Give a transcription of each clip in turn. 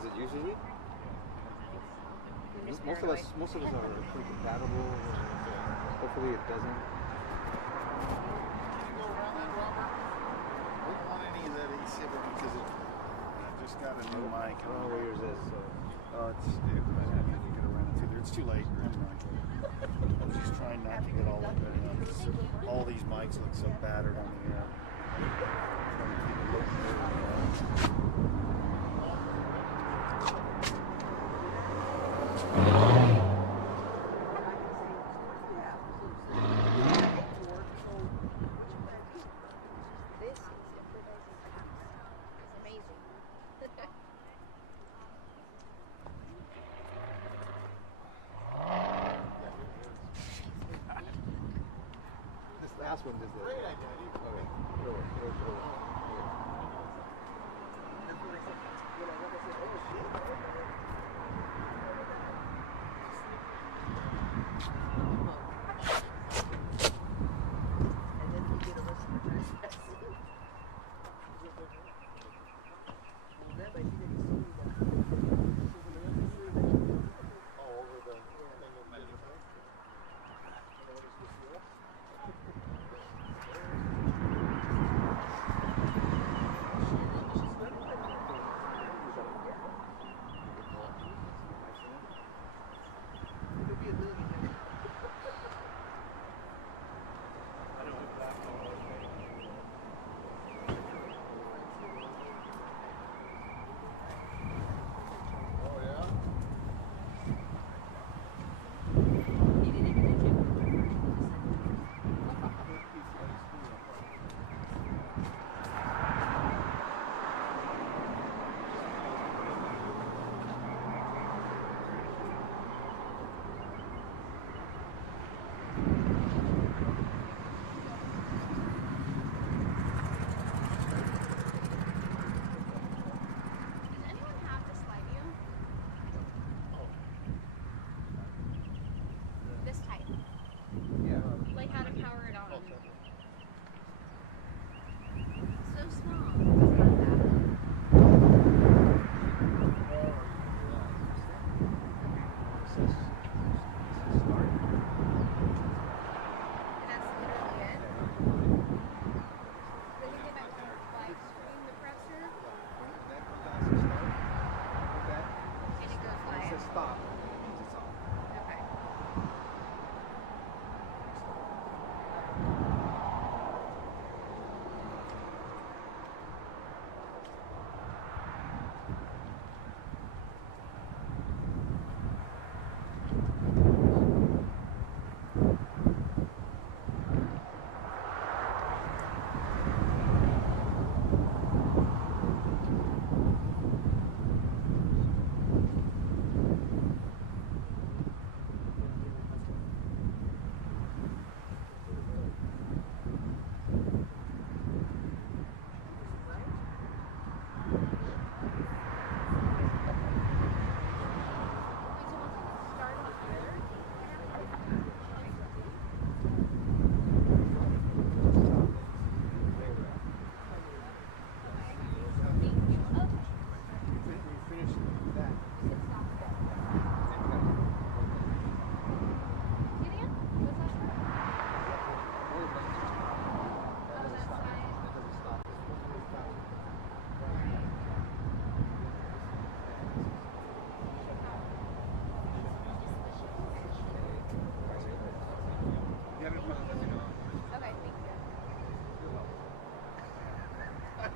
Does it usually? Most of us are pretty compatible. Hopefully it doesn't. You go around that, Robert? I don't want any of that A7 because I just got a new mic. Oh, where yours is. So. I need to get around it through there. It's too late. Never mind. I was just trying not to get all these mics look so battered on the air. Trying to keep it looking good. Last one is the great idea.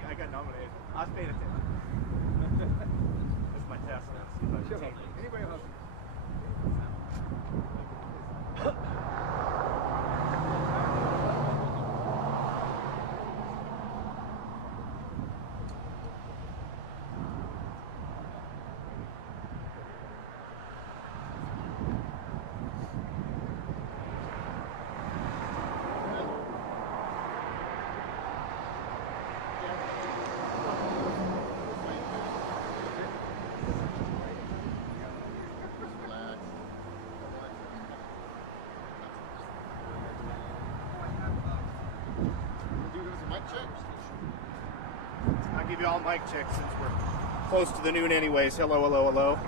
I got nominated. I was paying attention. That's my test. Let's see if I can take anybody else. I'll give you all mic checks since we're close to the noon anyways. Hello, hello, hello.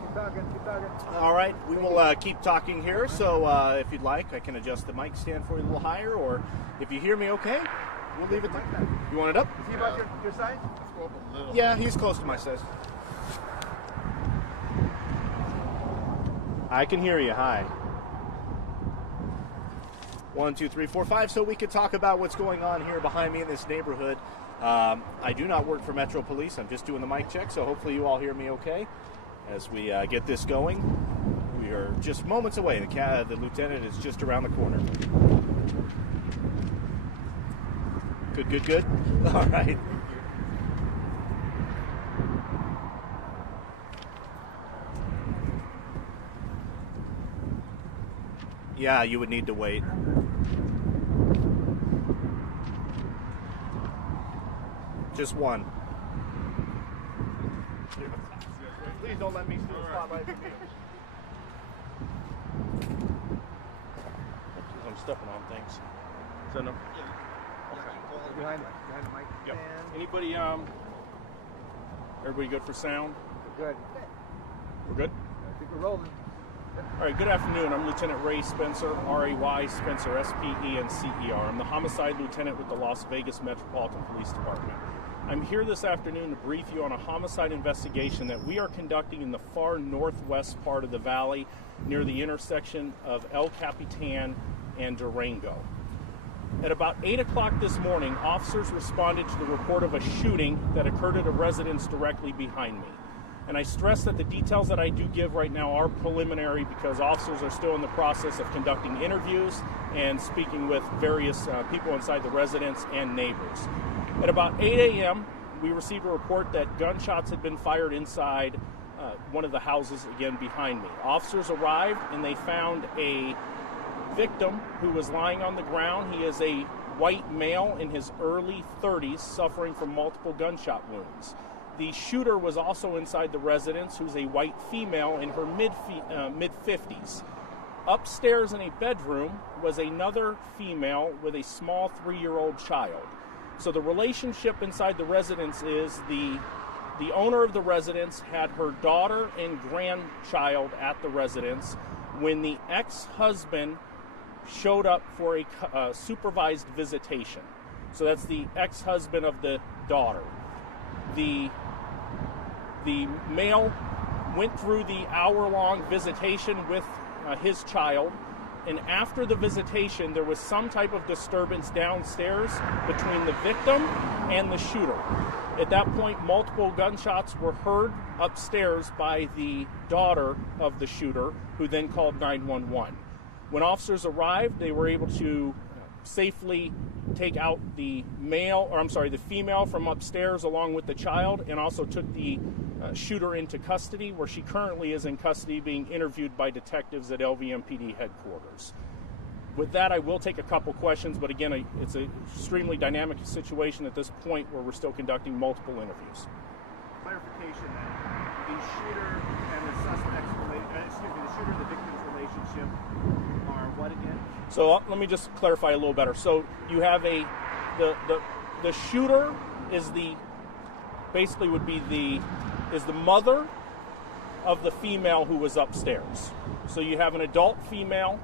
Keep talking. All right, we will keep talking here. So if you'd like, I can adjust the mic stand for you a little higher, or if you hear me okay, we'll leave it there. You want it up? Is he about your size? Yeah, he's close to my size. I can hear you. Hi. 1, 2, 3, 4, 5. So we could talk about what's going on here behind me in this neighborhood. I do not work for Metro Police. I'm just doing the mic check, so hopefully you all hear me okay as we get this going. We are just moments away. The lieutenant is just around the corner. Good. All right. Yeah, you would need to wait. Just one. Please don't let me steal the spotlight from you. I'm stepping on things. Is that enough? Behind the mic. Yep. And Anybody, everybody good for sound? we're good. We're good? I think we're rolling. All right, good afternoon. I'm Lieutenant Ray Spencer, R-A-Y Spencer, S-P-E-N-C-E-R. I'm the homicide lieutenant with the Las Vegas Metropolitan Police Department. I'm here this afternoon to brief you on a homicide investigation that we are conducting in the far northwest part of the valley near the intersection of El Capitan and Durango. At about 8 o'clock this morning, officers responded to the report of a shooting that occurred at a residence directly behind me. And I stress that the details that I do give right now are preliminary because officers are still in the process of conducting interviews and speaking with various people inside the residence and neighbors. At about 8 a.m., we received a report that gunshots had been fired inside one of the houses, again, behind me. Officers arrived and they found a victim who was lying on the ground. He is a white male in his early 30s suffering from multiple gunshot wounds. The shooter was also inside the residence, who's a white female in her mid-50s. Upstairs in a bedroom was another female with a small 3-year-old child. So the relationship inside the residence is the owner of the residence had her daughter and grandchild at the residence when the ex-husband showed up for a supervised visitation. So that's the ex-husband of the daughter. The male went through the hour-long visitation with his child, and after the visitation, there was some type of disturbance downstairs between the victim and the shooter. At that point, multiple gunshots were heard upstairs by the daughter of the shooter, who then called 911. When officers arrived, they were able to safely take out the female from upstairs along with the child, and also took the shooter into custody, where she currently is in custody being interviewed by detectives at LVMPD headquarters. With that, I will take a couple questions, but again, it's an extremely dynamic situation at this point where we're still conducting multiple interviews. Clarification then. The shooter and the suspect's the shooter and the victim's relationship are what again? So let me just clarify a little better. So you have the shooter is the mother of the female who was upstairs. So you have an adult female,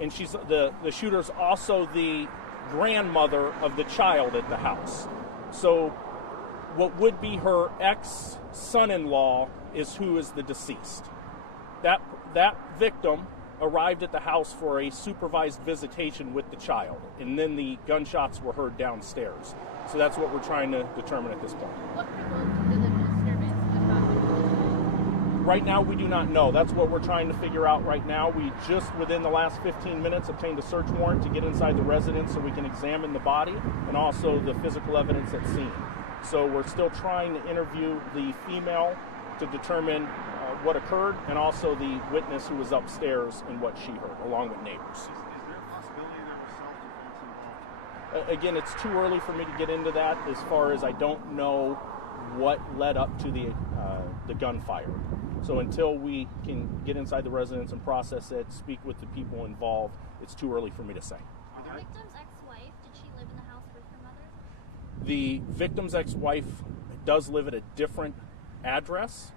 and she's the shooter's also the grandmother of the child at the house. So what would be her ex-son-in-law is who is the deceased. That victim arrived at the house for a supervised visitation with the child, and then the gunshots were heard downstairs. So that's what we're trying to determine at this point. What provoked the disturbance? Right now, we do not know. That's what we're trying to figure out right now. We just, within the last 15 minutes, obtained a search warrant to get inside the residence so we can examine the body and also the physical evidence at scene. So we're still trying to interview the female to determine what occurred, and also the witness who was upstairs and what she heard, along with neighbors. Is there a possibility there was self-defense involved? Again, it's too early for me to get into that, as far as I don't know what led up to the gunfire. So until we can get inside the residence and process it, speak with the people involved, it's too early for me to say. The victim's ex-wife, did she live in the house with her mother? The victim's ex-wife does live at a different address.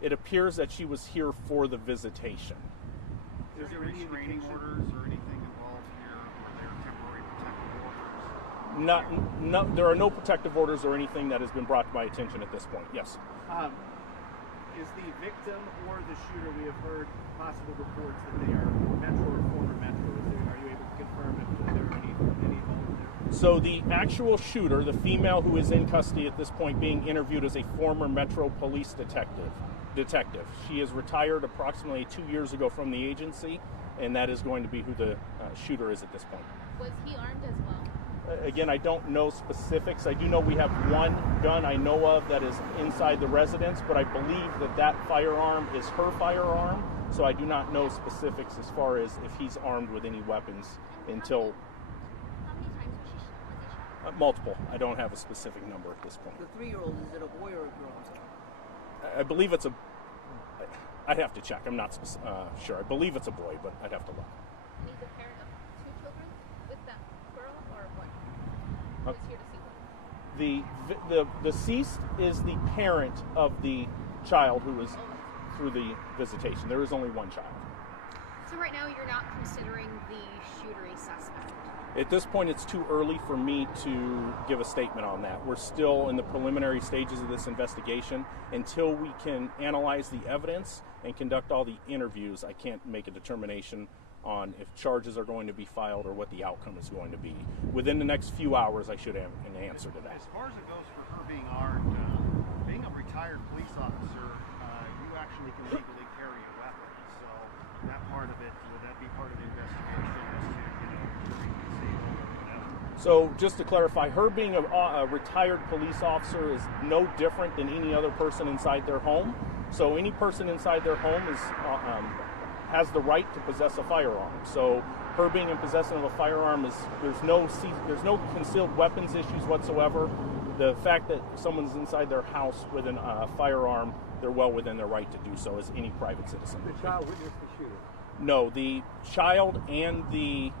It appears that she was here for the visitation. Is there restraining orders or anything involved here? Are there temporary protective orders? No, there are no protective orders or anything that has been brought to my attention at this point. Yes. Is the victim or the shooter, we have heard possible reports that they are Metro or former Metro. Are you able to confirm if there are any involvement there? So the actual shooter, the female who is in custody at this point, being interviewed as a former Metro police detective. She is retired approximately 2 years ago from the agency, and that is going to be who the shooter is at this point. Was he armed as well? Again, I don't know specifics. I do know we have one gun I know of that is inside the residence, but I believe that firearm is her firearm, so I do not know specifics as far as if he's armed with any weapons until... How many times was he shot? multiple. I don't have a specific number at this point. The 3-year-old, is it a boy or a girl? I'm sorry. I believe it's a... I'd have to check. I'm not sure. I believe it's a boy, but I'd have to look. He's a parent of 2 children with that girl, or what? Who's here to see what? The deceased is the parent of the child who was through the visitation. There is only one child. So right now you're not considering the shooter a suspect? At this point, it's too early for me to give a statement on that. We're still in the preliminary stages of this investigation. Until we can analyze the evidence and conduct all the interviews, I can't make a determination on if charges are going to be filed or what the outcome is going to be. Within the next few hours, I should have an answer to that. As far as it goes for her being armed, being a retired police officer, you actually can legally carry a weapon. So that part of it, would that be part of the investigation as to, being disabled or whatever? So just to clarify, her being a retired police officer is no different than any other person inside their home. So any person inside their home has the right to possess a firearm. So her being in possession of a firearm there's no concealed weapons issues whatsoever. The fact that someone's inside their house with a firearm, they're well within their right to do so as any private citizen. The child witnessed the shooting. No, the child and the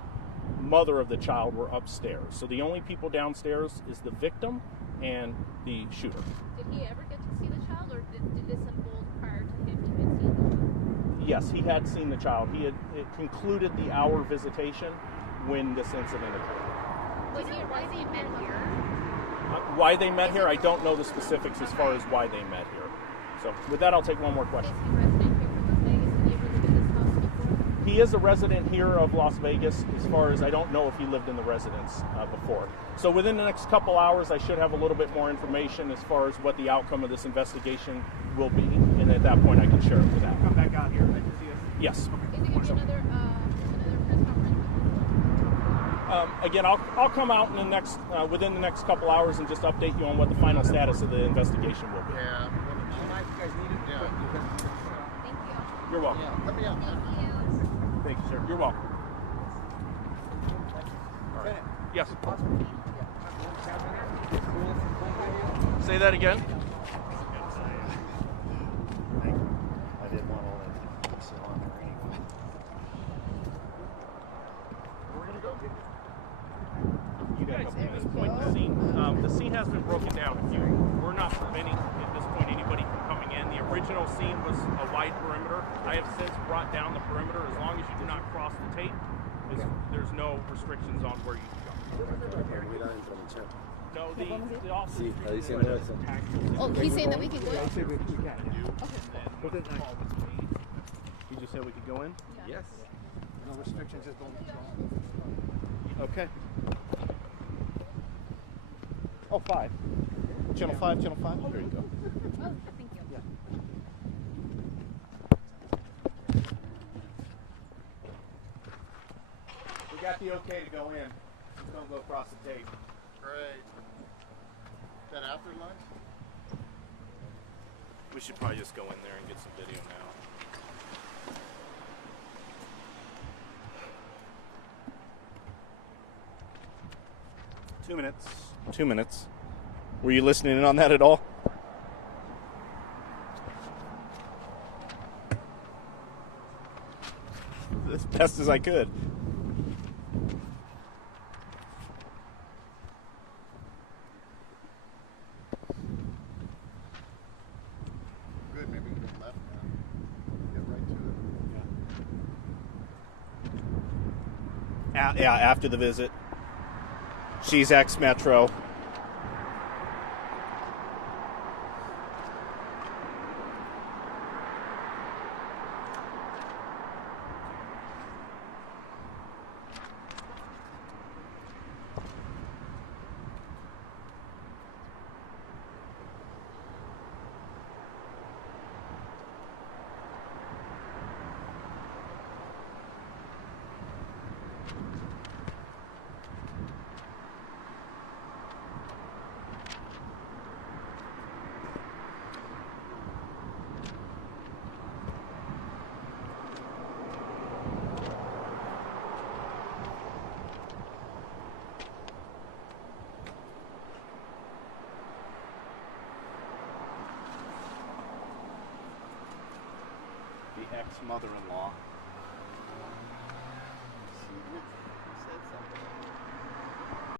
mother of the child were upstairs. So the only people downstairs is the victim and the shooter. Did he ever get to see the child, or did this unfold prior to him even seeing the child? Yes, he had seen the child. It concluded the hour visitation when this incident occurred. Was he why they met here? Why they met here, I don't know the specifics as far as why they met here. So with that, I'll take one more Is question. he a resident here from Las Vegas? Did he ever live in this house before? He is a resident here of Las Vegas. As far as I don't know if he lived in the residence before. So within the next couple hours, I should have a little bit more information as far as what the outcome of this investigation will be. And at that point, I can share it with that. Come back out here and see us. Yes. Is it going to be another press conference? Again, I'll come out in the next within the next couple hours and just update you on what the final status of the investigation will be. Yeah. Tonight, you guys need it. Yeah. Thank you. You're welcome. Yeah, let me out. Thank you. Thank you, sir. You're welcome. Yes. Say that again. Thank you. I didn't want all that to sit on there anyway. We're gonna go. You guys, at this point in the scene has been broken down. We're not preventing at this point anybody from coming in. The original scene was a wide perimeter. I have since brought down the perimeter. As long as you do not cross the tape, there's no restrictions on where you can go. No, the officer. Oh, he's saying that we can go in? I said we can. Put it nice. You just said we could go in? Yes. No restrictions, just don't. Okay. Oh, 5. Channel 5, Channel 5. There you go. Oh, thank you. We got the okay to go in. Just don't go across the tape. Great. Is that after lunch? We should probably just go in there and get some video now. Two minutes. Were you listening in on that at all? As best as I could. Yeah, after the visit. She's ex-Metro. The ex-mother-in-law.